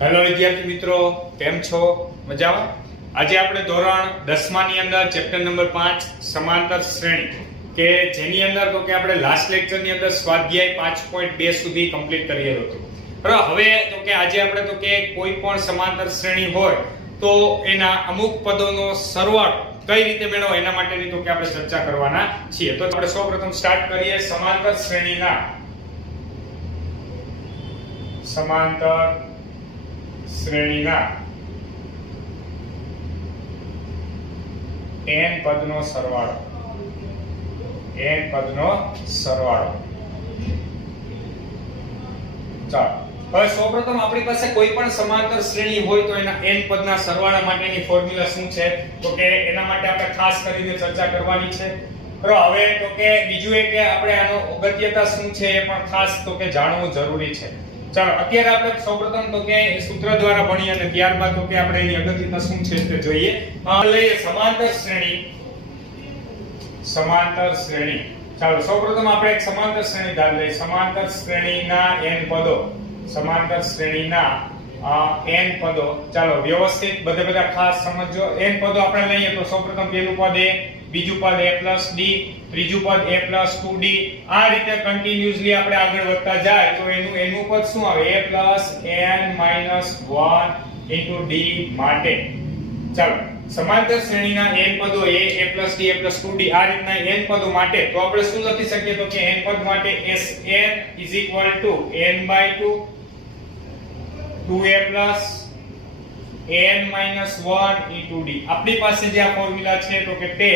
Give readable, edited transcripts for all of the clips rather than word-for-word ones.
Hello વિદ્યાર્થી મિત્રો, કેમ છો? મજામાં? આજે આપણે ધોરણ 10મા ની અંદર ચેપ્ટર નંબર 5 સમાંતર શ્રેણી કે જેની અંદર તો કે આપણે લાસ્ટ લેક્ચર ની અંદર સ્વાધ્યાય 5.2 સુધી કમ્પ્લીટ કરેલું હતું. બરાબર, હવે તો કે આજે આપણે તો કે કોઈ પણ સમાંતર શ્રેણી હોય તો એના અમુક પદોનો સરવાળો કઈ રીતે મેળવવો એના માટેની તો કે આપણે ચર્ચા કરવાના છીએ. તો આપણે સૌપ્રથમ સ્ટાર્ટ કરીએ સમાંતર શ્રેણીના n પદનો સરવાળો. ચાલો, હવે સૌપ્રથમ આપણી પાસે કોઈ પણ સમાંતર શ્રેણી હોય તો એના n પદના સરવાળા માટેની ફોર્મ્યુલા શું છે તો કે એના માટે આપણે ખાસ કરીને ચર્ચા કરવાની છે. બરાબર, હવે તો કે બીજું એ કે આપણે આનો અગત્યતા શું છે એ પણ ખાસ તો કે જાણવું જરૂરી છે. ચાલો, અત્યારે આપણે સૌપ્રથમ તો કે સૂત્ર દ્વારા ભણીએ અને ત્યારબાદ તો કે આપણે એની અગત્યતા શું છે તે જોઈએ. લઈએ સમાંતર શ્રેણી. ચાલો, સૌપ્રથમ આપણે એક સમાંતર શ્રેણી ધાર લઈએ. સમાંતર શ્રેણીના n પદો. ચાલો, વ્યવસ્થિત બધા ખાસ સમજો. n પદો આપણે લઈએ તો સૌપ્રથમ પહેલું પદ a, બીજું પદ a + d, ત્રીજું પદ a + 2d. આ રીતે કન્ટિન્યુઅસલી આપણે આગળ વધતા જાય તો એનું પદ શું આવે? a + n - 1 * d માટે. ચાલો, સમાંતર શ્રેણીના n પદો a, a + d, a + 2d આ રીતના n પદો માટે તો આપણે શું લખી શકીએ તો કે n પદ માટે Sn = n/2 2a + n - 1 * d. આપણી પાસે જે આ ફોર્મ્યુલા છે તો કે તે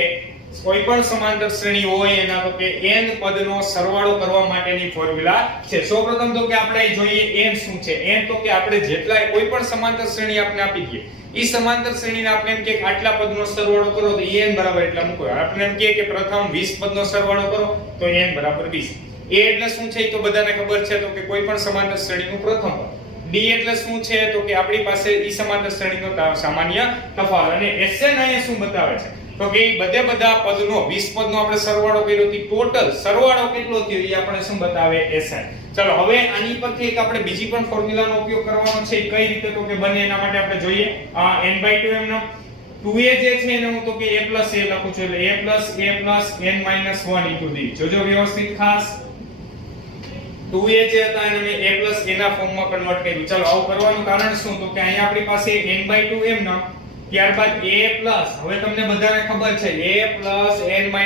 કોઈ પણ સમાંતર શ્રેણી હોય એના તો કે n પદનો સરવાળો કરવા માટેની ફોર્મ્યુલા છે. સૌપ્રથમ તો કે આપણે જોઈએ n શું છે. n તો કે આપણે જેટલા કોઈ પણ સમાંતર શ્રેણી આપણે આપી દઈએ, ઈ સમાંતર શ્રેણીને આપણે એમ કે આટલા પદનો સરવાળો કરો તો n બરાબર એટલા મૂકો. આપણે એમ કે પ્રથમ 20 પદનો સરવાળો કરો તો n બરાબર 20. a એટલે શું છે તો બધાને ખબર છે તો કે કોઈ પણ સમાંતર શ્રેણીનું પ્રથમ પદ. d એટલે શું છે તો કે આપણી પાસે ઈ સમાંતર શ્રેણીનો સામાન્ય તફાવત. અને Sn અહીંયા શું બતાવે છે તો કે બધા પદનો 20 પદનો આપણે સરવાળો કર્યો તો ટોટલ સરવાળો કેટલો થયો એ આપણે શું બતાવે? Sn. ચલો, હવે આની પરથી એક આપણે બીજી પણ ફોર્મ્યુલાનો ઉપયોગ કરવાનો છે. કઈ રીતે તો કે બને એના માટે આપણે જોઈએ n/2 એમનો 2a જે છે એને હું તો કે a + a લખું છું એટલે a + n - 1 * d. જોજો વ્યવસ્થિત ખાસ 2a જે હતા એને મેં a + a ના ફોર્મમાં કન્વર્ટ કર્યું. ચાલો, આવું કરવાનું કારણ શું તો કે અહીંયા આપણી પાસે n/2 એમનો, ત્યારબાદ a પ્લસ, હવે તમને બધાને ખબર છે a + n - 1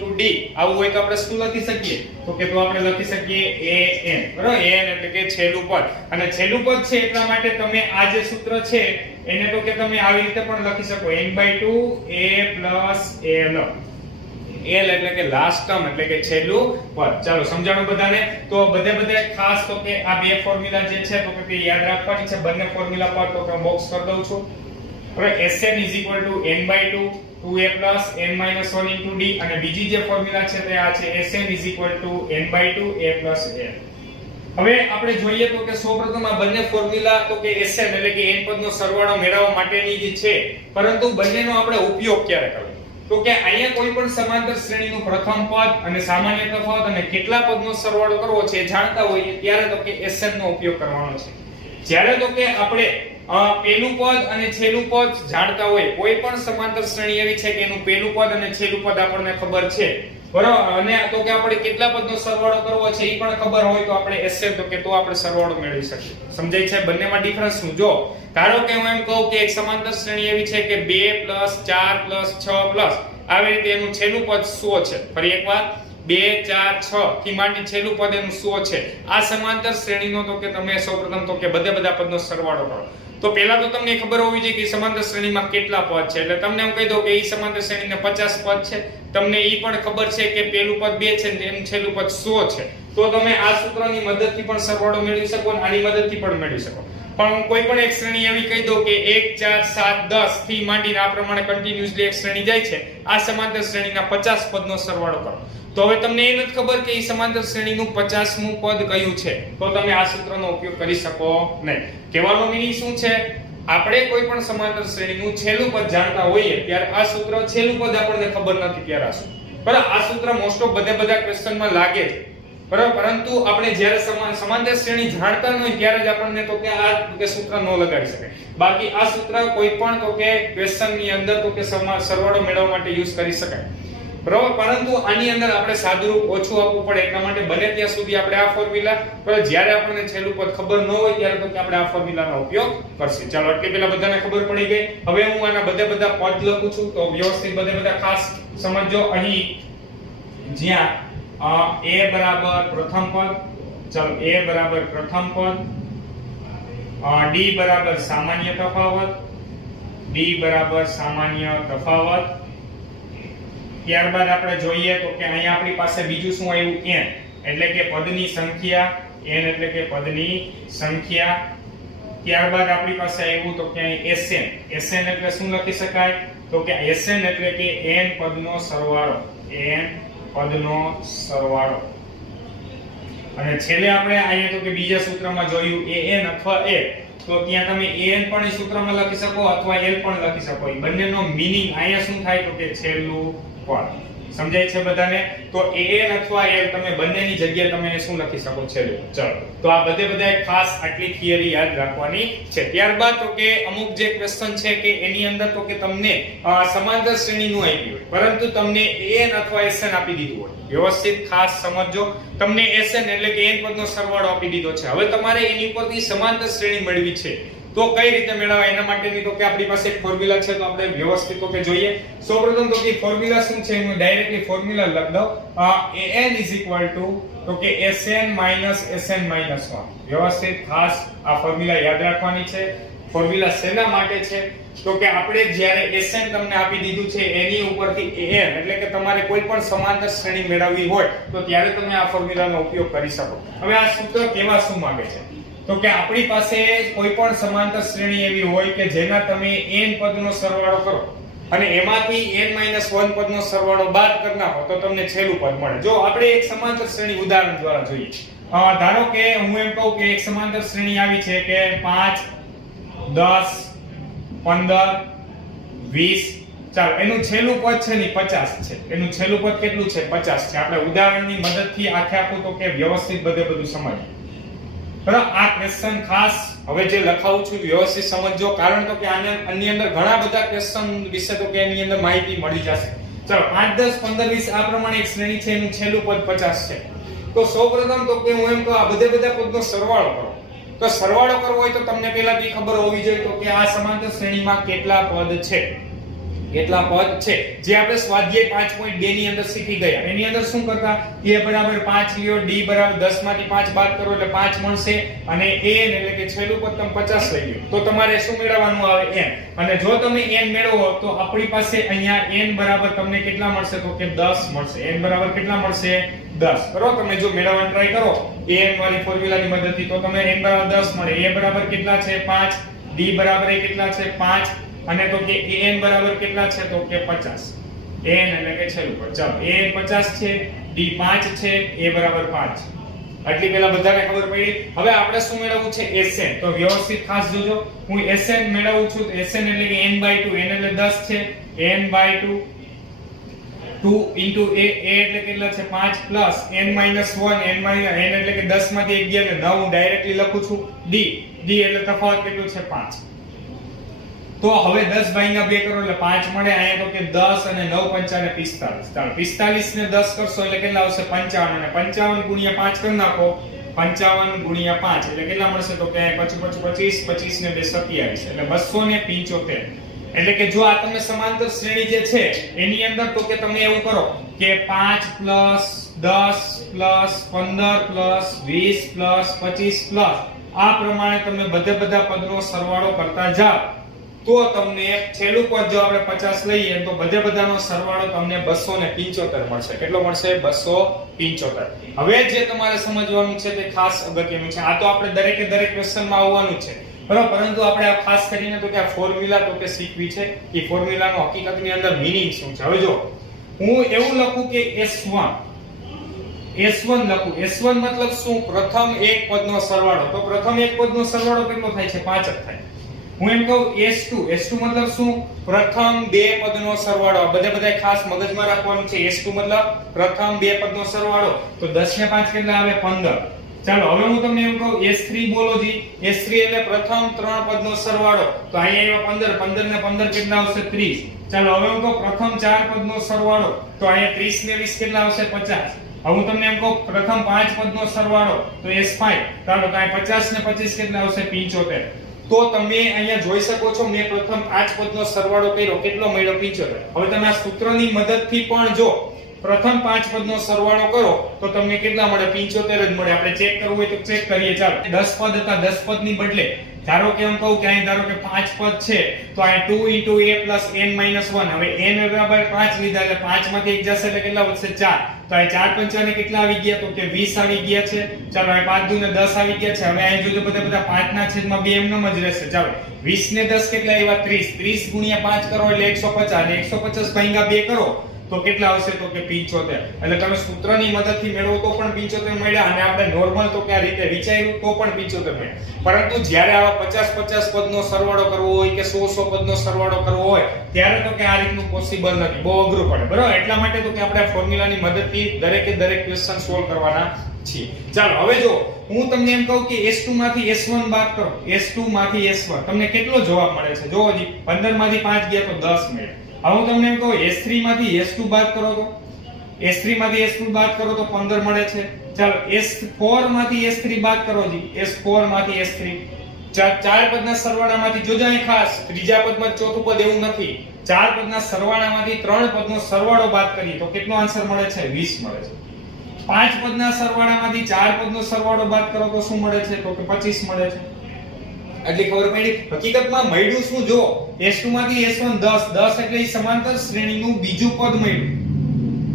* d. આવું હોય તો આપણે શું લખી શકીએ તો કે તો આપણે લખી શકીએ an. બરાબર, an એટલે કે છેલ્લું પદ. અને છેલ્લું પદ છે એટલા માટે તમે આ જે સૂત્ર છે એને તો કે તમે આવી રીતે પણ લખી શકો n/2 a + l. l એટલે કે લાસ્ટ ટર્મ એટલે કે છેલ્લું પદ. ચાલો, સમજાણું બધાને? તો બધે ખાસ તો કે આ બે ફોર્મ્યુલા જે છે તો કે યાદ રાખવાની છે. બંને ફોર્મ્યુલા પર તો કે બોક્સ કરી દઉં છું. હવે Sn = n/2 2a + n - 1 * d. અને બીજી જે ફોર્મ્યુલા છે તે આ છે Sn = n/2 a + l. હવે આપણે જોઈએ તો કે સૌપ્રથમ આ બંને ફોર્મ્યુલા તો કે Sn એટલે કે n પદનો સરવાળો મેળવવા માટેની જ છે, પરંતુ બંનેનો આપણે ઉપયોગ ક્યારે કરવો તો કે અહીંયા કોઈ પણ સમાંતર શ્રેણીનું પ્રથમ પદ અને સામાન્ય તફાવત અને કેટલા પદનો સરવાળો કરવો છે જાણતા હોઈએ ત્યારે તો કે Sn નો ઉપયોગ કરવાનો છે. જ્યારે તો કે આપણે પહેલું પદ અને છેલ્લું પદ જાણતા હોય, કોઈ પણ સમાંતર શ્રેણી એવી છે કે એનું પહેલું પદ અને છેલ્લું પદ આપણને ખબર છે, બરાબર, અને તો કે આપણે કેટલા પદનો સરવાળો કરવો છે એ પણ ખબર હોય તો આપણે Sn તો કે તો આપણે સરવાળો મેળવી શકીએ. સમજાય છે? બંનેમાં ડિફરન્સ શું? જો ધારો કે હું એમ કહું કે એક સમાંતર શ્રેણી એવી છે કે 2 + 4 + 6 આવી રીતે એનું છેલ્લું પદ 100 છે. ફરી એકવાર 2 4 6 થી માંડી છેલ્લું પદ એનું 100 છે. આ સમાંતર શ્રેણીનો તો કે તમે સૌપ્રથમ તો કે બધા પદનો સરવાળો કરો. તો પહેલા તો તમને ખબર હોવી જોઈએ કે સમાંતર શ્રેણીમાં કેટલા પદ છે. એટલે તમને હું કહી દઉં કે ઈ સમાંતર શ્રેણીને 50 પદ છે. તમને ઈ પણ ખબર છે કે પહેલું પદ 2 છે અને એનું છેલ્લું પદ 100 છે. તો તમે આ સૂત્રની મદદથી પણ સરવાળો મેળવી શકો અને આની મદદથી પણ મેળવી શકો. પણ હું કોઈ પણ એક શ્રેણી એવી કહી દઉં કે 1 4 7 10 થી માંડીને આ પ્રમાણે કન્ટિન્યુઅસલી એક શ્રેણી જાય છે, આ સમાંતર શ્રેણીના 50 પદનો સરવાળો કરો. તો હવે તમને એ નથી ખબર કે ઈ સમાંતર શ્રેણીનું 50મું પદ કયું છે, તો તમે આ સૂત્રનો ઉપયોગ કરી શકો નહીં. કહેવાનો મીનિંગ શું છે? આપણે કોઈ પણ સમાંતર શ્રેણીનું છેલ્લું પદ જાણતા હોઈએ ત્યારે આ સૂત્ર, છેલ્લું પદ આપણને ખબર નથી ત્યારે આ સૂત્ર, બરાબર, આ સૂત્ર મોસ્ટ ઓફ બધા ક્વેશ્ચનમાં લાગે છે. બરાબર, પરંતુ આપણે જ્યારે સમાંતર શ્રેણી જાણતા ન હોય ત્યારે જ આપણને તો કે આ કે સૂત્ર ન લગાડી શકાય. બાકી આ સૂત્ર કોઈ પણ તો કે ક્વેશ્ચન ની અંદર તો કે સરવાળો મેળવવા માટે યુઝ કરી શકાય. બરાબર, પરંતુ આની અંદર આપણે સાદુરૂપ ઓછું આપવું પડે એટલા માટે બને ત્યાં સુધી આપણે આ ફોર્મ્યુલા, બરાબર, જ્યારે આપણને છેલ્લું પદ ખબર ન હોય ત્યારે તો કે આપણે આ ફોર્મ્યુલાનો ઉપયોગ કરશું. ચાલો, એટલે પેલા બધાને ખબર પડી ગઈ. હવે હું આના બધા પદ લખું છું તો વ્યવસ્થિત બધા ખાસ સમજો. અહીં જ્યાં a બરાબર પ્રથમ પદ, ચાલો a બરાબર પ્રથમ પદ, d બરાબર સામાન્ય તફાવત, d બરાબર સામાન્ય તફાવત. ત્યારબાદ આપણે જોઈએ તો કે અહીંયા આપણી પાસે બીજું શું આવ્યું, n એટલે કે પદની સંખ્યા, n એટલે કે પદની સંખ્યા. ત્યારબાદ આપણી પાસે આવ્યું તો કે અહીં sn, sn એટલે શું લખી શકાય તો કે sn એટલે કે n પદનો સરવાળો, n પદનો સરવાળો. અને છેલ્લે આપણે અહીંયા તો કે બીજા સૂત્રમાં જોયું an અથવા a, તો ત્યાં તમે an પણ એ સૂત્રમાં લખી શકો અથવા l પણ લખી શકો. એ બંનેનો મીનિંગ અહીંયા શું થાય તો કે છેલ્લું પદ. સમજાય છે બધાને? તો an અથવા l તમે બંનેની જગ્યાએ તમે શું લખી શકો છેલ્લું. ચલો, તો આ બધા ખાસ આટલી થિયરી યાદ રાખવાની છે. ત્યારબાદ તો કે અમુક જે ક્વેશ્ચન છે કે એની અંદર તો કે તમને સમાંતર શ્રેણીનું આપ્યું હોય પરંતુ તમને an અથવા sn આપી દીધું હોય. વ્યવસ્થિત ખાસ સમજો. તમને sn એટલે કે n પદનો સરવાળો આપી દીધો છે. હવે તમારે એની ઉપરથી સમાંતર શ્રેણી મેળવી છે તો કઈ રીતે મેળવવા, એના માટેની તો કે આપણી પાસે એક ફોર્મ્યુલા છે. તો આપણે વ્યવસ્થિત તો કે જોઈએ. સૌપ્રથમ તો કે ફોર્મ્યુલા શું છે હું ડાયરેક્ટલી ફોર્મ્યુલા લખ દઉં. an તો કે sn sn 1. વ્યવસ્થિત ખાસ આ ફોર્મ્યુલા યાદ રાખવાની છે. ફોર્મ્યુલા શેના માટે છે તો કે આપણે જ્યારે sn તમને આપી દીધું છે એની ઉપરથી an એટલે કે તમારે કોઈ પણ સમાંતર શ્રેણી મેળવવી હોય તો ત્યારે તમે આ ફોર્મ્યુલાનો ઉપયોગ કરી શકો. હવે આ સૂત્ર કેવા શું માંગે છે તો કે આપણી પાસે કોઈ પણ સમાંતર શ્રેણી એવી હોય કે જેના તમે n પદનો સરવાળો કરો અને એમાંથી n 1 પદનો સરવાળો બાદ કરી નાખો તો તમને છેલ્લું પદ મળે. જો આપણે એક સમાંતર શ્રેણી ઉદાહરણ દ્વારા જોઈએ. ધારો કે હું એમ કહું કે એક સમાંતર શ્રેણી આવી છે કે 5 10 15 20. ચાલો, એનું છેલ્લું પદ છે ને 50 છે. એનું છેલ્લું પદ કેટલું છે? 50 છે. આપણે ઉદાહરણની મદદથી આખે આખું તો કે વ્યવસ્થિત બધું સમજીએ. બરાબર, આ ક્વેશ્ચન ખાસ હવે જે લખાવું છું વ્યવસ્થિત સમજજો, કારણ તો કે આની અંદર ઘણા બધા ક્વેશ્ચન વિશે તો કે એની અંદર માહિતી મળી જશે. ચાલો, 5 10 15 20 આ પ્રમાણે એક શ્રેણી છે, એનું છેલ્લું પદ 50 છે. તો સૌપ્રથમ તો કે હું એમ કહું આ બધા પદનો સરવાળો કરો. તો સરવાળો કરવો હોય તો તમને પહેલાથી ખબર હોવી જોઈએ તો કે આ સમાંતર શ્રેણીમાં કેટલા પદ છે, કેટલા પદ છે જે આપણે સ્વાધ્યાય 5.2 ની અંદર શીખી ગયા. એની અંદર શું કરતા, a બરાબર 5 લ્યો, d બરાબર 10 માંથી 5 બાદ કરો એટલે 5 મળશે અને n એટલે કે છેલ્લું પદ તમે 50 લઈ લ્યો તો તમારે શું મેળવવાનું આવે, n. અને જો તમે n મેળવો તો આપણી પાસે અહીંયા n બરાબર તમને કેટલા મળશે તો કે 10 મળશે. n બરાબર કેટલા મળશે? 10. બરોબર, તમે જો મેળવવાનો ટ્રાય કરો an વાળી ફોર્મ્યુલાની મદદથી તો તમે n બરાબર 10 મળે. a બરાબર કેટલા છે? 5. d બરાબર એ કેટલા છે? 5. અને તો કે an બરાબર કેટલા છે તો કે 50. n એટલે કે છેલ્લું પદ. ચાલો, an 50 છે, d 5 છે, a બરાબર 5. આટલી પહેલા બધાને ખબર પડી. હવે આપણે શું મેળવવું છે? sn. તો વ્યવસ્થિત ખાસ જોજો. હું sn મેળવું છું તો sn એટલે કે n/2. n એટલે 10 છે, n/2 2 a એટલે કેટલા છે? 5 પ્લસ n - 1 n એટલે કે 10 માંથી 11 ને 9 હું ડાયરેક્ટલી લખું છું. d એટલે તફાવત કેટલું છે? 5. તો હવે 10 ભાગ્યા 2 કરો એટલે 5 મળે. અહીંયા તો કે 10 અને 9 પંચા 45. ચાલો, 45 ને 10 કરશો એટલે કેટલા આવશે? 55. અને 55 ગુણ્યા 5 કરી નાખો. 55 ગુણ્યા 5 એટલે કેટલા મળશે તો કે 25 25 ને 2 27 એટલે 275. એટલે કે જો આ તમે સમાંતર શ્રેણી જે છે એની અંદર તો કે તમે એવું કરો કે 5 plus 10 plus 15 plus 20 plus 25 plus આ પ્રમાણે તમે બધા પદનો સરવાળો કરતા જાઓ તો તમને છેલ્લું પદ જો આપણે 50 લઈએ તો બધાનો સરવાળો તમને 275 મળશે. કેટલો મળશે? 275. હવે જે તમારે સમજવાનું છે તે ખાસ અગત્યનું છે. આ તો આપણે દરેક ક્વેશ્ચનમાં આવવાનું છે, બરાબર, પરંતુ આપણે આ ખાસ કરીને તો કે આ ફોર્મ્યુલા તો કે શીખવી છે. એ ફોર્મ્યુલાનો હકીકતની અંદર મીનિંગ શું છે. હવે જો હું એવું લખું કે S1 લખું. S1 મતલબ શું? પ્રથમ એક પદનો સરવાળો. તો પ્રથમ એક પદનો સરવાળો કેટલો થાય છે? 5 જ થાય. હું એમ કહું S2 મતલબ શું? પ્રથમ બે પદનો સરવાળો. બધા ખાસ મગજમાં રાખવાનું છે. S2 મતલબ પ્રથમ બે પદનો સરવાળો. તો 10 ને 5 કેટલા આવે? 15. ચાલો હવે હું તમને એમ કહું S3 બોલો જી. S3 એટલે પ્રથમ ત્રણ પદનો સરવાળો. તો અહીંયા આવ્યા 15 ને 15 કેટલા આવશે? 30. ચાલો હવે હું કહું પ્રથમ ચાર પદનો સરવાળો. તો અહીંયા 30 ને 20 કેટલા આવશે? 50. હવે હું તમને એમ કહું પ્રથમ પાંચ પદનો સરવાળો. તો S5. ચાલો તો અહીંયા 50 ને 25 કેટલા આવશે? 75. તો તમે અહીંયા જોઈ શકો છો મેં પ્રથમ પાંચ પદનો સરવાળો કર્યો. કેટલો મળ્યો? 75. હવે તમે આ સૂત્રની મદદથી પણ જો પ્રથમ પાંચ પદનો સરવાળો કરો તો તમને કેટલા મળે? 75 જ મળે. આપણે ચેક કરવું હોય તો ચેક કરીએ. ચાલો 10 પદ હતા, 10 પદની બદલે ધારો કે એમ કહું કે અહીં ધારો કે 5 પદ છે તો અહીં 2 * a + n - 1. હવે n બરાબર 5 લીધા એટલે 5 માંથી 1 જશે એટલે કેટલા વધશે? 4. તો અહીં 4 પંચાને કેટલા આવી ગયા? તો કે 20 આવી ગયા છે. ચાલો અહીં 5 દુ ને 10 આવી ગયા છે. હવે અહીં જોજો બધા 5 ના છેદમાં 2 એમનેમ જ રહેશે. ચાલો 20 ને 10 કેટલા આવ્યા? 30. 30 * 5 કરો એટલે 150 અને 150 ભાગ્યા 2 કરો તો કેટલા આવશે? તો કે 75. એટલે તમે સૂત્રની મદદથી મેળવો તો પણ 75 મળ્યા અને આપણે નોર્મલ તો કે આ રીતે વિચાર્યું તો પણ 75 મળ્યા. પરંતુ જ્યારે આવા 50 પદનો સરવાળો કરવો હોય કે 100 પદનો સરવાળો કરવો હોય ત્યારે તો કે આ રીતનું પોસિબલ નથી, બહુ અઘરું પડે. બરાબર? એટલા માટે તો કે આપણે ફોર્મ્યુલાની મદદથી દરેકે દરેક ક્વેશ્ચન સોલ્વ કરવાના છીએ. ચાલો હવે જો હું તમને એમ કહું કે S2 માંથી S1 બાદ કરો. S2 માંથી S1 તમને કેટલો જવાબ મળે છે? જોવો જી 15 માંથી 5 ગયા તો 10 મળ્યા. હવે હું તમને એમ કહું S3 માંથી S2 બાદ કરો તો S3 માંથી S2 બાદ કરો તો 15 મળે છે. ચાલો S4 માંથી S3 બાદ કરો જી. S4 માંથી S3 ચાર પદના સરવાળામાંથી જોજો અહીં ખાસ ત્રીજા પદમાં ચોથું પદ એવું નથી. ચાર પદના સરવાળામાંથી ત્રણ પદનો સરવાળો બાદ કરીએ તો કેટલો આન્સર મળે છે? 20 મળે છે. પાંચ પદના સરવાળામાંથી ચાર પદનો સરવાળો બાદ કરો તો શું મળે છે? તો કે 25 મળે છે. એટલી ખબર પડી. હકીકતમાં મળ્યું શું? જો S2 માંથી S1 10 એટલે એ સમાંતર શ્રેણીનું બીજું પદ મળ્યું.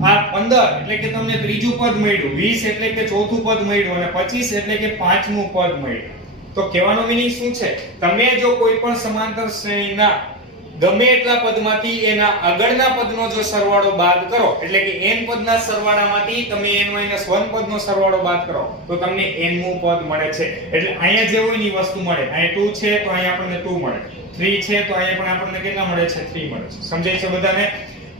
આ 15 એટલે કે તમને ત્રીજું પદ મળ્યું. 20 એટલે કે ચોથું પદ મળ્યું અને 25 એટલે કે પાંચમું પદ મળ્યું. તો કહેવાનો મીનિંગ શું છે? તમે જો કોઈ પણ સમાંતર શ્રેણીના ગમે એટલા પદમાંથી એના આગળના પદનો જો સરવાળો બાદ કરો એટલે કે n પદના સરવાળામાંથી તમે n - 1 પદનો સરવાળો બાદ કરો તો તમને n મું પદ મળે છે. એટલે અહીંયા જે હોય ની વસ્તુ મળે. અહીંયા 2 છે તો અહીંયા આપણને 2 મળે. 3 છે તો અહીંયા પણ આપણને કેટલા મળે છે? 3 મળે છે. સમજાય છે બધાને?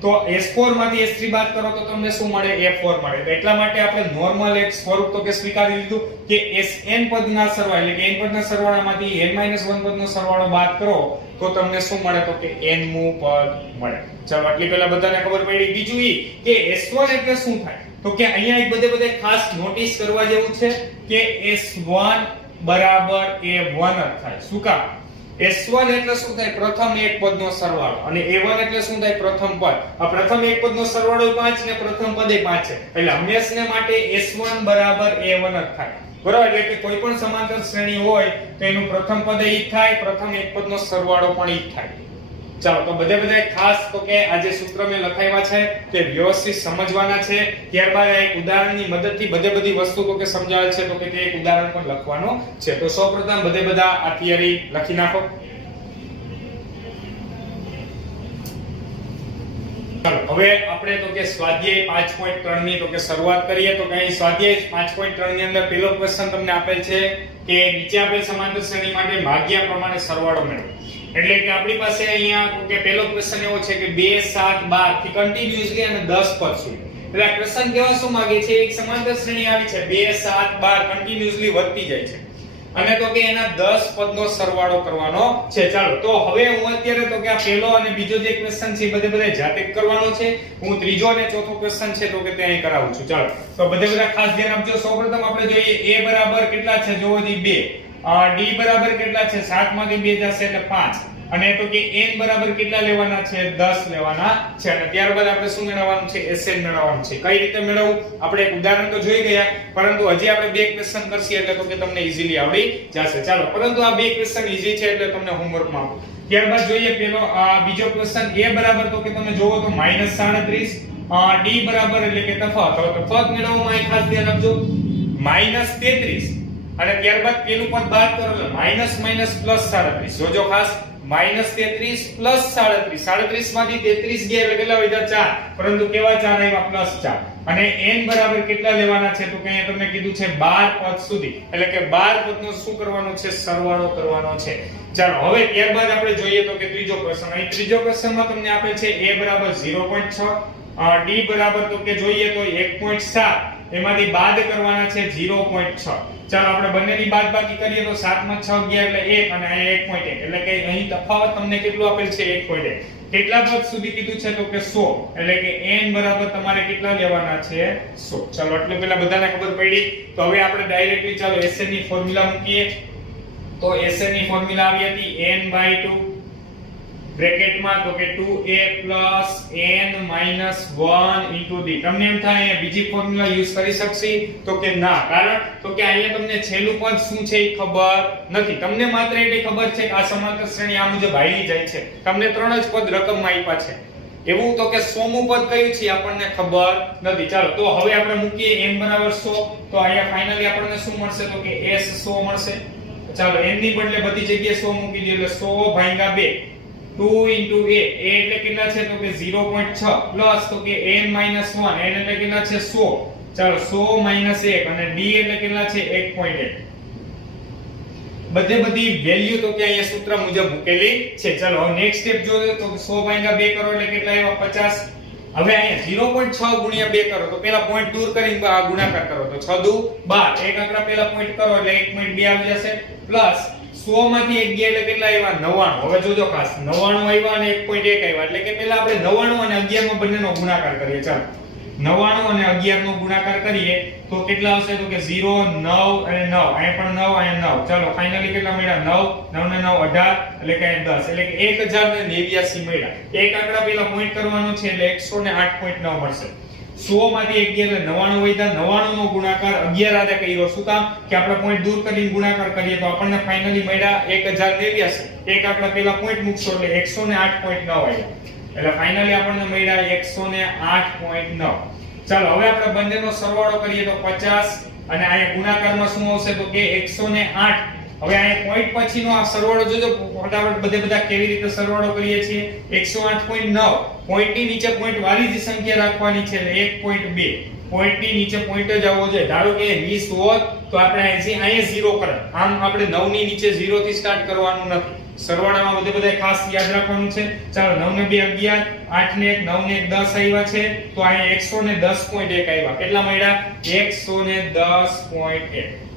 તો S4 માંથી S3 બાદ કરો તો તમને શું મળે? A4 મળે. તો એટલા માટે આપણે નોર્મલ એક સ્વરૂપ તો કે સ્વીકારી લીધું કે n પદના સરવાળા એટલે કે n પદના સરવાળામાંથી n - 1 પદનો સરવાળો બાદ કરો તો તમને શું મળે? તો કે n મું પદ મળે. ચાલો આટલી પહેલા બધાને ખબર પડી. બીજું ઈ કે S1 એટલે શું થાય? તો કે અહીંયા એક બધે ખાસ નોટિસ કરવા જેવું છે કે S1 બરાબર A1 જ થાય. શું કામ? S1 એટલે શું થાય? પ્રથમ એક પદનો સરવાળો. અને A1 એટલે શું થાય? પ્રથમ પદ. આ પ્રથમ એક પદનો સરવાળો 5 ને પ્રથમ પદ 5 છે. એટલે હંમેશા માટે S1 બરાબર A1 જ થાય. બરાબર? એટલે કે કોઈ પણ સમાંતર શ્રેણી હોય તો એનું પ્રથમ પદ ઈ થાય, પ્રથમ એક પદનો સરવાળો પણ ઈ થાય. ચાલો તો બધે ખાસ તો કે આ જે સૂત્ર મેં લખાવ્યા છે તે વ્યવસ્થિત સમજવાના છે. ત્યારબાદ એક ઉદાહરણની મદદથી બધી વસ્તુ તો કે સમજાવે છે તો કે તે એક ઉદાહરણ પણ લખવાનો છે. તો સૌપ્રથમ બધા આ થિયરી લખી નાખો. ચાલો હવે આપણે તો કે સ્વાધ્યાય 5.3 ની તો કે શરૂઆત કરીએ. તો કે સ્વાધ્યાય 5.3 ની અંદર પહેલો ક્વેશ્ચન તમને આપેલ છે કે નીચે આપેલ સમાંતર શ્રેણી માટે ભાગ્યા પ્રમાણે સરવાળો મેળવો. એટલે કે આપણી પાસે અહીંયા કે પહેલો ક્વેશ્ચન એવો છે કે 2 7 12 થી કન્ટીન્યુઅસલી અને 10 પદ સુધી. એટલે આ ક્વેશ્ચન કેવા શું માંગે છે? એક સમાંતર શ્રેણી આવી છે 2 7 12 કન્ટીન્યુઅસલી વધતી જાય છે અને તો કે એના 10 પદનો સરવાળો કરવાનો છે. ચાલો તો હવે હું અત્યારે તો કે આ પહેલો અને બીજો જે ક્વેશ્ચન છે બધે જાતે કરવાનો છે. હું ત્રીજો અને ચોથો ક્વેશ્ચન છે તો કે તે અહીં કરાવું છું. ચાલો તો બધે ખાસ ધ્યાન આપજો. સૌપ્રથમ આપણે જોઈએ a બરાબર કેટલા છે? જોવો જી 2. d બરાબર કેટલા છે? 7 માંથી 2 જશે એટલે 5. અને તો કે n બરાબર કેટલા લેવાના છે? 10 લેવાના છે. અને ત્યારબાદ આપણે શું મેળવવાનું છે? Sn મેળવવાનું છે. કઈ રીતે મેળવવું? આપણે એક ઉદાહરણ તો જોઈ ગયા પરંતુ હજી આપણે બે ક્વેશ્ચન કરશું એટલે તો કે તમને ઈઝીલી આવડી જશે. ચાલો પરંતુ આ બે ક્વેશ્ચન ઈઝી છે એટલે તમને હોમવર્કમાં આપું. ત્યારબાદ જોઈએ પેલો બીજો ક્વેશ્ચન a બરાબર તો કે તમે જોવો તો -37 d બરાબર એટલે કે તફાવત મેળવવામાં અહીં ખાસ ધ્યાન આપજો -33 અને ત્યારબાદ પેલું પદ બાદ કરો એટલે માઈનસ પ્લસ 37. જોજો ખાસ -33 પ્લસ 37 37 માંથી 33 ગયા એટલે કેટલા વધ્યા 4 પરંતુ કેવા 4 આવ્યા પ્લસ 4 અને n બરાબર કેટલા લેવાના છે તો કે અહીંયા તમને કીધું છે 12 પદ સુધી એટલે કે 12 પદનો શું કરવાનો છે સરવાળો કરવાનો છે ચાલો હવે ત્યારબાદ આપણે જોઈએ તો કે ત્રીજો પ્રશ્ન અહીં ત્રીજો પ્રશ્નમાં તમને આપે છે a બરાબર 0.6 d બરાબર તો કે જોઈએ તો 1.7 એમાંથી બાદ કરવાના છે 0.6 ચાલો આપણે બંનેની બાદબાકી કરીએ તો 7 માં 6 ગયા એટલે 1 અને અહીંયા 1.1 એટલે કે અહીં તફાવત તમને કેટલું આપેલ છે 1.1 કેટલા પદ સુધી કીધું છે તો કે 100 એટલે કે n બરાબર તમારે કેટલા લેવાના છે 100 ચાલો એટલે પેલા બધાને ખબર પડી તો હવે આપણે ડાયરેક્ટલી ચાલો SN ની ફોર્મ્યુલા મૂકીએ તો SN ની ફોર્મ્યુલા આવી હતી n/2 બ્રેકેટમાં તો કે 2a n - 1 * d તમને એમ થાય અહીંયા બીજી ફોર્મ્યુલા યુઝ કરી શકશી તો કે ના કારણ તો કે અહીંયા તમને છેલ્લું પદ શું છે એ ખબર નથી તમને માત્ર એટલી ખબર છે કે આ સમાંતર શ્રેણી આ મુજબ હાલી જાય છે તમને ત્રણ જ પદ રકમમાં આપ્યા છે એવું તો કે 100મું પદ કયું છે આપણને ખબર નથી ચાલો તો હવે આપણે મૂકીએ n બરાબર 100 તો અહીંયા ફાઇનલી આપણને શું મળશે તો કે s 100 મળશે ચાલો n ની બદલે બધી જગ્યાએ 100 મૂકી દઈએ એટલે 100 ભાગ્યા 2 2 * a એટલે કેટલા છે તો કે 0.6 પ્લસ તો કે n - 1 n એટલે કેટલા છે 100 ચાલો 100 - 1 અને d એટલે કેટલા છે 1.1 બધી વેલ્યુ તો કે અહીંયા સૂત્ર મુજબ મૂકેલી છે ચાલો હવે નેક્સ્ટ સ્ટેપ જોઈએ તો 100 ભાગ્યા 2 કરો એટલે કેટલા આવ્યા 50 હવે અહીંયા 0.6 ગુણ્યા 2 કરો તો પેલા પોઈન્ટ દૂર કરીને આ ગુણાકાર કરો તો 6 દુ 12 એક આંકડા પેલા પોઈન્ટ કરો એટલે 1.2 આવી જશે પ્લસ 100 માંથી 1 ગયા એટલે કેટલા આવ્યા 99 હવે જોજો ખાસ 99 આવ્યા અને 1.1 આવ્યા એટલે કે પહેલા આપણે 99 અને 11 માં બંનેનો ગુણાકાર કરીએ ચાલો 99 અને 11 નો ગુણાકાર કરીએ તો કેટલા આવશે તો કે 0 9 અને 9 અહીંયા પણ 9 અહીંયા 9 ચાલો ફાઇનલી કેટલા મળ્યા 9 9 ને 9 18 એટલે કે 10 એટલે કે 1089 મળ્યા એક આંકડા પહેલા પોઈન્ટ કરવાનો છે એટલે 108.9 મળશે 100 માંથી 1 ગયા એટલે 99 વધ્યા 99 નો ગુણાકાર 11 આડે કર્યો શું કામ કે આપણે પોઈન્ટ દૂર કરીને ગુણાકાર કરીએ તો આપણને ફાઇનલી મળ્યા 1089 એક આંકડા પહેલા પોઈન્ટ મૂકશો એટલે 108.9 આવ્યા એટલે ફાઇનલી આપણને મળ્યા 108.9 ચાલો હવે આપણે બંનેનો સરવાળો કરીએ તો 50 અને અહીંયા ગુણાકારમાં શું આવશે તો કે 108 હવે અહીંયા પોઈન્ટ પછીનો આ સરવાળો જોજો ફટાફટ બધા કેવી રીતે સરવાળો કરીએ છીએ 108.9 પોઈન્ટની નીચે પોઈન્ટ વાળી જ સંખ્યા રાખવાની છે એટલે 1.2 પોઈન્ટની નીચે પોઈન્ટ જ આવવો જોઈએ ધારો કે 20 હોત તો આપણે અહીંયા 0 કરે આમ આપણે 9 ની નીચે 0 થી સ્ટાર્ટ કરવાનું નથી સરવાળામાં બધા ખાસ યાદ રાખવાનું છે ચાલો 9 ને 2 11 8 ને 1 9 ને 1 10 આવ્યા છે તો અહીંયા 110.1 આવ્યા કેટલા મળ્યા 110.1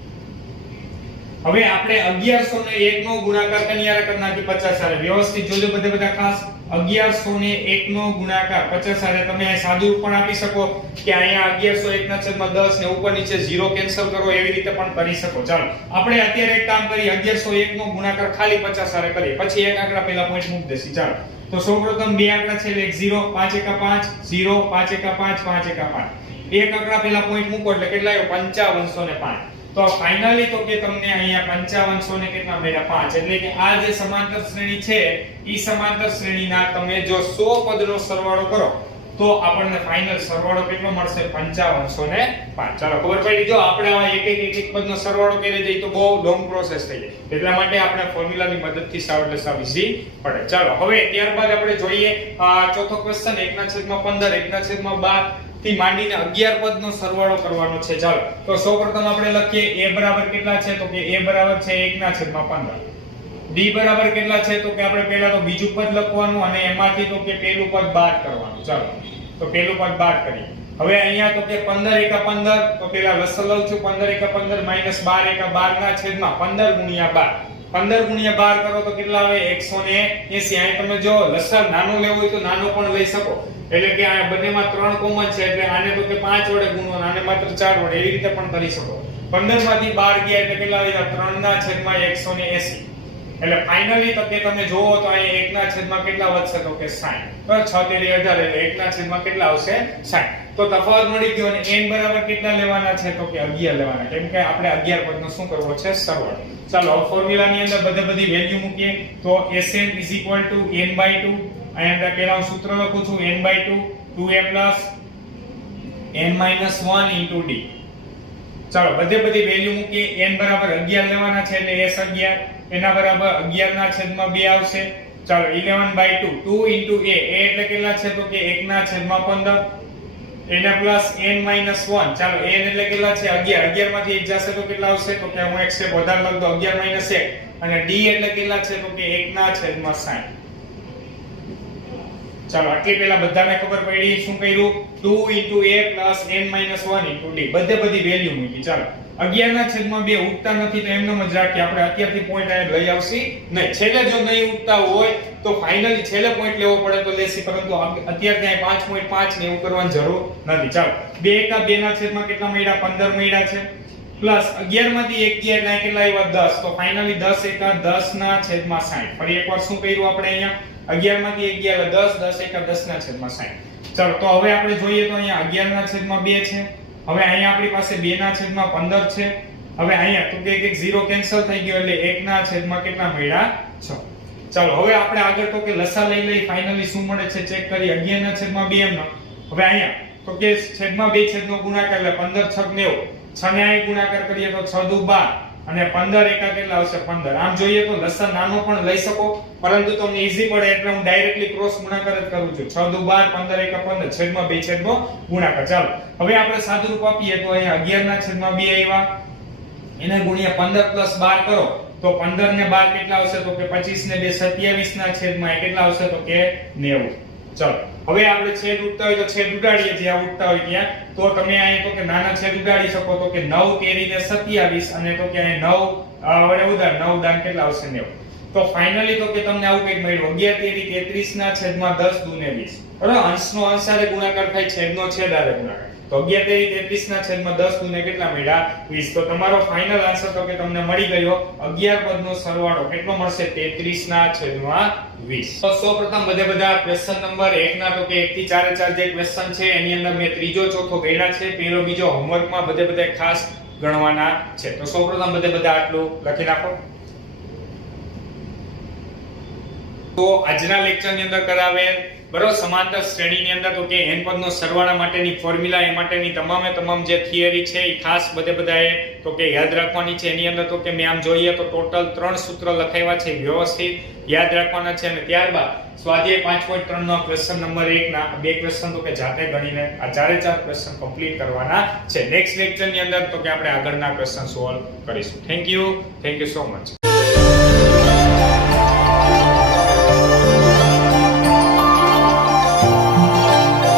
હવે આપણે 1101 નો ગુણાકાર કન્યારે કરી નાખી 50 સાથે વ્યવસ્થિત જોજો બધા ખાસ 1101 નો ગુણાકાર 50 સાથે તમે અહીં સાદું પણ આપી શકો કે અહીંયા 1101/10 ને ઉપર નીચે 0 કેન્સલ કરો એવી રીતે પણ કરી શકો ચાલો આપણે અત્યારે એક કામ કરીએ 1101 નો ગુણાકાર ખાલી 50 સાથે કરીએ પછી એક આંકડા પહેલા પોઈન્ટ મૂકી દેસી ચાલો તો સૌપ્રથમ બે આંકડા છે એટલે 0 5 1 5 0 5 1 5 5 1 5 એક આંકડા પહેલા પોઈન્ટ મૂકો એટલે કેટલા આવ્યો 5505 તો ફાઇનલી તો કે તમને અહીંયા 5500 ને કેટલા મળ્યા 5 એટલે કે આ જે સમાંતર શ્રેણી છે ઈ સમાંતર શ્રેણીના તમે જો 100 પદનો સરવાળો કરો તો આપણને ફાઇનલ સરવાળો કેટલો મળશે 5505 ચાલો ખબર પડી જો આપણે આવા એક પદનો સરવાળો કરી દઈએ તો બહુ લોંગ પ્રોસેસ થઈ જાય એટલા માટે આપણે ફોર્મ્યુલાની મદદથી સાવ એટલે સાવ ઈઝી પડે ચાલો હવે ત્યારબાદ આપણે જોઈએ ચોથો ક્વેશ્ચન 1/15 1/12 થી માંડીને 11 પદનો સરવાળો કરવાનો છે ચાલો તો સૌપ્રથમ આપણે લખીએ a બરાબર કેટલા છે તો કે a બરાબર છે 1/15 d બરાબર કેટલા છે તો કે આપણે પહેલા તો બીજું પદ લખવાનું અને એમાંથી તો કે પહેલું પદ બાદ કરવાનું ચાલો તો પહેલું પદ બાદ કરીએ હવે અહીંયા તો કે 15 * 15 તો પહેલા લસા લઉં છું 15 * 15 - 12 * 12 ના છેદમાં 15 * 12 15 * 12 કરો તો કેટલા આવે 180 અહીં તમે જો લસા નાનો લેવો હોય તો નાનો પણ લઈ શકો એટલે કે આ બંનેમાં 3 કોમન છે એટલે આને તો કે 5 વડે ગુણો આને માત્ર 4 વડે એવી રીતે પણ કરી શકો 15 માંથી 12 ગયા એટલે કેટલા આવ્યા 3 ના છેદમાં 180 એટલે ફાઇનલી તો કે તમે જોવો તો અહીં 1 ના છેદમાં કેટલા વધશે તો કે 60 તો 6 તેરી 18 એટલે 1 ના છેદમાં કેટલા આવશે 60 તો તફાવત મળી ગયો અને n બરાબર કેટલા લેવાના છે તો કે 11 લેવાના કેમ કે આપણે 11 પદનો શું કરવો છે સરવાળો ચાલો ફોર્મ્યુલાની અંદર બધી વેલ્યુ મૂકીએ તો Sn = n/2 અહીંયા પહેલા હું સૂત્ર લખું છું n/2 2a n - 1 * d ચાલો બધી વેલ્યુ મૂકીએ n બરાબર 11 લેવાના છે એટલે s 11 એના બરાબર 11/2 આવશે. ચાલો 11/2 2 into a એટલે કેટલા છે તો કે 1/15 એને પ્લસ n minus 1. ચાલો n એટલે કેટલા છે 11. 11 માંથી 1 જશે તો કેટલા આવશે તો કે હું એક સ્ટેપ વધારે લખ દઉં 11 minus 1 અને d એટલે કેટલા છે તો કે 1/60. ચાલો આટલી પહેલા બધાને ખબર પડી શું કર્યું 2 into a plus n minus 1 into d બધી વેલ્યુ મૂકી. ચાલો 11/2 ઉગતા નથી તો એમનેમ જ રાખીએ આપણે અત્યારથી પોઈન્ટ આ લઈ આવશી નહીં. છેલ્લે જો નહીં ઉગતા હોય તો ફાઇનલી છેલ્લે પોઈન્ટ લેવો પડે તો લેસી, પરંતુ અત્યારે ત્યાં 5.5 ને એવું કરવાની જરૂર નથી. ચાલો 2 એકા 2 ના છેદમાં કેટલા મળ્યા 15 મળ્યા છે પ્લસ 11 માંથી 1 ગયા એટલે કેટલા આવ્યા 10. તો ફાઇનલી 10 એકા 10/60. ફરી એકવાર શું કર્યું આપણે અહીંયા 11 માંથી 1 ગયા એટલે 10 10 એકા 10/60. ચાલો તો હવે આપણે જોઈએ તો અહીંયા 11/2 છે. હવે અહીંયા આપણી પાસે 2/15 છે. હવે અહીંયા તો કે 0 કેન્સલ થઈ ગયો એટલે 1/કેટલા મળ્યા 6. ચાલો હવે આપણે આગળ તો કે લસા લઈ ફાઇનલી શું મળે છે ચેક કરી 11/2 એમનો. હવે અહીંયા તો કે છેદમાં 2 છેદનો ગુણાકાર એટલે 15 6 90. 6 ને અહીં ગુણાકાર કરીએ તો 6 દુ 12 અને 15 એકા કેટલા આવશે 15. આમ જોઈએ તો લસા નાનો પણ લઈ શકો, પરંતુ તમને ઈઝી પડે એટલે હું ડાયરેક્ટલી ક્રોસ ગુણાકાર જ કરું છું. 6 દુ 12 15 એકા 15 છેદમાં 2 છેદનો ગુણાકાર. ચાલો હવે આપણે સાદુરૂપ આપીએ તો અહીંયા 11/2 આવ્યા એને ગુણ્યા 15 plus 12 કરો તો 15 ને 12 કેટલા આવશે તો કે 25 ને 2 27 ના છેદમાં કેટલા આવશે તો કે 90. ચાલો હવે આપણે છેદ ઉડતા હોય તો છેદ ઉડાડીએ જ્યાં ઉડતા હોય ત્યાં. તો તમે અહીં તો કે નાના છેદ ઉડાડી શકો તો કે 9 તેરી ને 27 અને તો કે અહીં 9 વડે ઉડાડ 9 દાન કેટલા આવશે 90. તો ફાઇનલી તો કે તમને આવું કંઈક મળ્યું 11 તેરી 33 ના છેદમાં 10 દુ ને 20. બરાબર, અંશનો અંશ સાથે ગુણાકાર થાય છેદનો છેદ સાથે ગુણાકાર. તો 11 તેરી 33 ના છેદમાં 10 દુ ને કેટલા મળ્યા 20. તો તમારો ફાઇનલ આન્સર તો કે તમને મળી ગયો 11 પદનો સરવાળો કેટલો મળશે 33 ના છેદમાં 20. તો સૌપ્રથમ બધા ક્વેશ્ચન નંબર 1 ના તો કે 1 થી 4 જે ક્વેશ્ચન છે એની અંદર મેં ત્રીજો ચોથો ગણ્યા છે. પહેલો બીજો હોમવર્કમાં બધે ખાસ ગણવાના છે. તો સૌપ્રથમ બધા આટલું લખી નાખો. તો આજના લેક્ચરની અંદર કરાવેલ બરોબર સમાંતર શ્રેણીની અંદર તો કે n પદનો સરવાળા માટેની ફોર્મ્યુલા એ માટેની તમામ જે થિયરી છે એ ખાસ બધાએ તો કે યાદ રાખવાની છે. એની અંદર તો કે મેં આમ જોઈએ તો ટોટલ 3 સૂત્ર લખાવ્યા છે, વ્યવસ્થિત યાદ રાખવાના છે. અને ત્યારબાદ સ્વાધ્યાય 5.3 નો ક્વેશ્ચન નંબર 1 ના બે ક્વેશ્ચન તો કે જાતે ગણીને આ 4 ક્વેશ્ચન કમ્પ્લીટ કરવાના છે. નેક્સ્ટ લેક્ચરની અંદર તો કે આપણે આગળના ક્વેશ્ચન સોલ્વ કરીશું. Thank you so much.